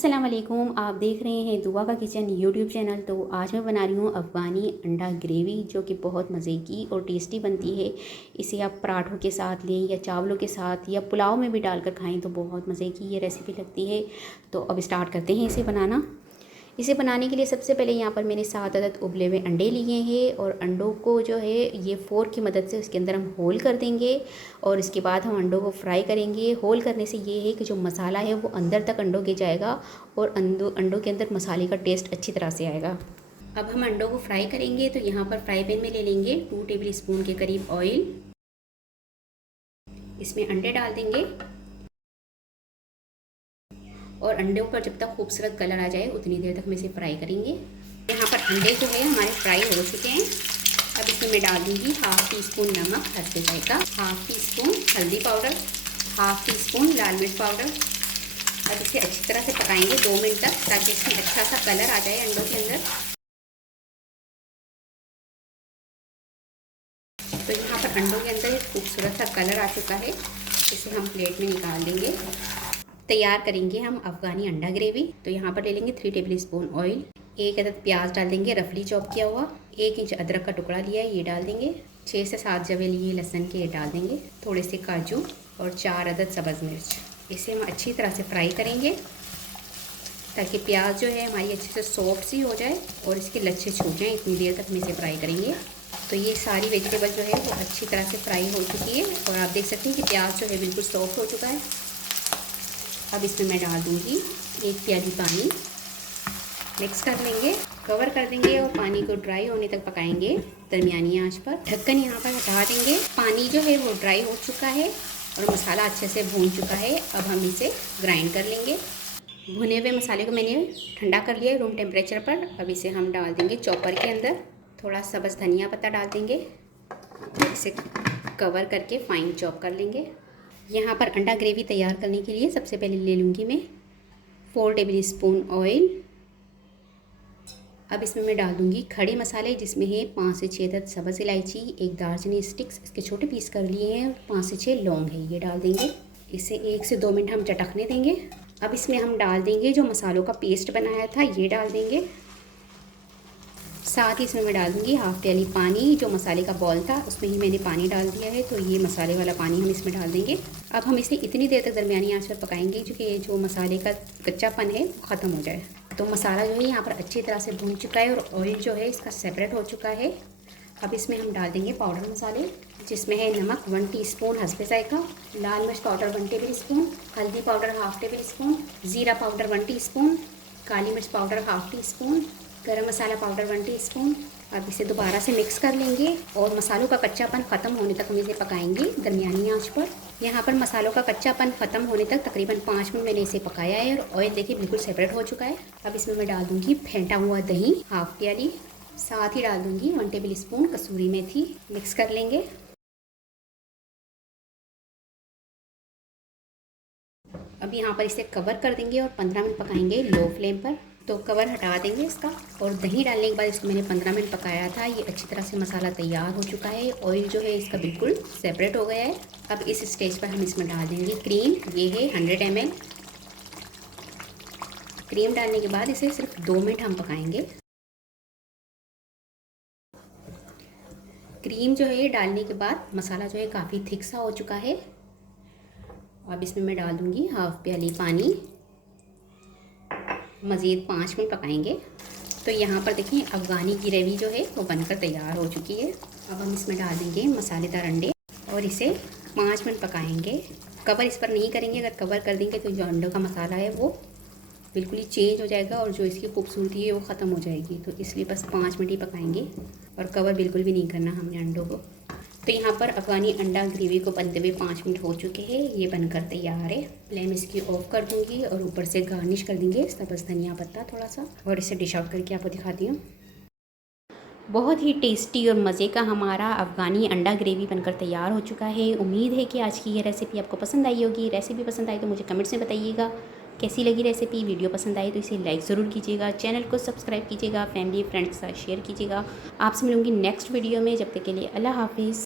अस्सलाम वालेकुम। आप देख रहे हैं दुआ का किचन यूट्यूब चैनल। तो आज मैं बना रही हूँ अफ़गानी अंडा ग्रेवी, जो कि बहुत मज़े की और टेस्टी बनती है। इसे आप पराठों के साथ लें या चावलों के साथ या पुलाव में भी डालकर खाएं तो बहुत मज़े की ये रेसिपी लगती है। तो अब स्टार्ट करते हैं इसे बनाना। इसे बनाने के लिए सबसे पहले यहाँ पर मैंने 7 अदद उबले हुए अंडे लिए हैं और अंडों को जो है ये फ़ोर्क की मदद से उसके अंदर हम होल कर देंगे और इसके बाद हम अंडों को फ्राई करेंगे। होल करने से ये है कि जो मसाला है वो अंदर तक अंडों के जाएगा और अंडों के अंदर मसाले का टेस्ट अच्छी तरह से आएगा। अब हम अंडों को फ्राई करेंगे तो यहाँ पर फ्राई पैन में ले लेंगे 2 टेबल स्पून के करीब ऑयल। इसमें अंडे डाल देंगे और अंडों पर जब तक खूबसूरत कलर आ जाए उतनी देर तक हम इसे फ्राई करेंगे। यहाँ पर अंडे जो है हमारे फ्राई हो चुके हैं। अब इसमें मैं डाल दूँगी 1/2 टी स्पून नमक हल्के जायका, 1/2 टी स्पून हल्दी पाउडर, 1/2 टी स्पून लाल मिर्च पाउडर। अब इसे अच्छी तरह से पकाएंगे 2 मिनट तक, ताकि इसमें अच्छा सा कलर आ जाए अंडों के अंदर। तो यहाँ पर अंडों के अंदर एक खूबसूरत सा कलर आ चुका है। इसे हम प्लेट में निकाल लेंगे। तैयार करेंगे हम अफ़गानी अंडा ग्रेवी। तो यहाँ पर ले लेंगे 3 टेबल स्पून ऑयल, 1 अदद प्याज डाल देंगे रफली चॉप किया हुआ, 1 इंच अदरक का टुकड़ा लिया है ये डाल देंगे, 6 से 7 जवे लिए लहसुन के ये डाल देंगे, थोड़े से काजू और 4 अदद सब्ज़ मिर्च। इसे हम अच्छी तरह से फ्राई करेंगे ताकि प्याज जो है हमारी अच्छे से सॉफ्ट सी हो जाए और इसके लच्छे छूट जाएँ। इतनी देर तक हम इसे फ्राई करेंगे। तो ये सारी वेजिटेबल जो है वो अच्छी तरह से फ्राई हो चुकी है और आप देख सकते हैं कि प्याज जो है बिल्कुल सॉफ्ट हो चुका है। अब इसमें मैं डाल दूँगी 1 प्याली पानी, मिक्स कर लेंगे, कवर कर देंगे और पानी को ड्राई होने तक पकाएंगे दरमियानी आंच पर। ढक्कन यहाँ पर हटा देंगे। पानी जो है वो ड्राई हो चुका है और मसाला अच्छे से भून चुका है। अब हम इसे ग्राइंड कर लेंगे। भुने हुए मसाले को मैंने ठंडा कर लिया है रूम टेम्परेचर पर। अब इसे हम डाल देंगे चॉपर के अंदर। थोड़ा सब्ज़ धनिया पत्ता डाल देंगे, इसे कवर करके फाइन चॉप कर लेंगे। यहाँ पर अंडा ग्रेवी तैयार करने के लिए सबसे पहले ले लूँगी मैं 4 टेबल स्पून ऑयल। अब इसमें मैं डाल दूँगी खड़े मसाले, जिसमें है 5 से 6 अदद सब्ज़ इलायची, 1 दालचीनी स्टिक्स इसके छोटे पीस कर लिए हैं, 5 से 6 लौंग है ये डाल देंगे। इसे 1 से 2 मिनट हम चटकने देंगे। अब इसमें हम डाल देंगे जो मसालों का पेस्ट बनाया था ये डाल देंगे। साथ ही इसमें मैं डाल दूँगी 1/2 प्याली पानी। जो मसाले का बॉल था उसमें ही मैंने पानी डाल दिया है, तो ये मसाले वाला पानी हम इसमें डाल देंगे। अब हम इसे इतनी देर तक दरमियानी आंच पर पकाएंगे कि जो मसाले का कच्चापन है वो ख़त्म हो जाए। तो मसाला जो है यहाँ पर अच्छी तरह से भून चुका है और ऑयल जो है इसका सेपरेट हो चुका है। अब इसमें हम डाल देंगे पाउडर मसाले, जिसमें है नमक 1 टीस्पून हस्बे जायका, लाल मिर्च पाउडर 1 टेबल स्पून, हल्दी पाउडर 1/2 टेबल स्पून, ज़ीरा पाउडर 1 टीस्पून, काली मिर्च पाउडर 1/2 टीस्पून, गरम मसाला पाउडर 1 टीस्पून। अब इसे दोबारा से मिक्स कर लेंगे और मसालों का कच्चापन ख़त्म होने तक हम इसे पकाएंगे दरमियानी आंच पर। यहाँ पर मसालों का कच्चापन ख़त्म होने तक तकरीबन 5 मिनट मैंने इसे पकाया है और ऑयल देखिए बिल्कुल सेपरेट हो चुका है। अब इसमें मैं डाल दूँगी फेंटा हुआ दही 1/2 प्याली, साथ ही डाल दूँगी 1 टेबल स्पून कसूरी मेथी। मिक्स कर लेंगे। अब यहाँ पर इसे कवर कर देंगे और 15 मिनट पकाएंगे लो फ्लेम पर। तो कवर हटा देंगे इसका और दही डालने के बाद इसको मैंने 15 मिनट पकाया था। ये अच्छी तरह से मसाला तैयार हो चुका है। ऑयल जो है इसका बिल्कुल सेपरेट हो गया है। अब इस स्टेज पर हम इसमें डाल देंगे क्रीम। ये है 100 ml। क्रीम डालने के बाद इसे सिर्फ 2 मिनट हम पकाएंगे। क्रीम जो है डालने के बाद मसाला जो है काफ़ी थिक सा हो चुका है। अब इसमें मैं डाल दूँगी 1/2 प्याली पानी। मज़ीद 5 मिनट पकाएंगे। तो यहाँ पर देखिए अफ़गानी ग्रेवी जो है वो बनकर तैयार हो चुकी है। अब हम इसमें डाल देंगे मसालेदार अंडे और इसे 5 मिनट पकाएंगे। कवर इस पर नहीं करेंगे, अगर कवर कर देंगे तो जो अंडों का मसाला है वो बिल्कुल ही चेंज हो जाएगा और जो इसकी खूबसूरती है वो ख़त्म हो जाएगी। तो इसलिए बस 5 मिनट ही पकाएंगे और कवर बिल्कुल भी नहीं करना हमने अंडों को। तो यहाँ पर अफ़गानी अंडा ग्रेवी को बनते हुए 5 मिनट हो चुके हैं। ये बनकर तैयार है। फ्लेम इसकी ऑफ कर दूँगी और ऊपर से गार्निश कर देंगे सब्ज़ धनिया पत्ता थोड़ा सा, और इसे डिश आउट करके आपको दिखाती हूँ। बहुत ही टेस्टी और मज़े का हमारा अफ़गानी अंडा ग्रेवी बनकर तैयार हो चुका है। उम्मीद है कि आज की ये रेसिपी आपको पसंद आई होगी। रेसिपी पसंद आई तो मुझे कमेंट्स में बताइएगा कैसी लगी रेसिपी। वीडियो पसंद आई तो इसे लाइक ज़रूर कीजिएगा, चैनल को सब्सक्राइब कीजिएगा, फैमिली फ्रेंड्स के साथ शेयर कीजिएगा। आपसे मिलूँगी नेक्स्ट वीडियो में। जब तक के लिए अल्लाह हाफिज़।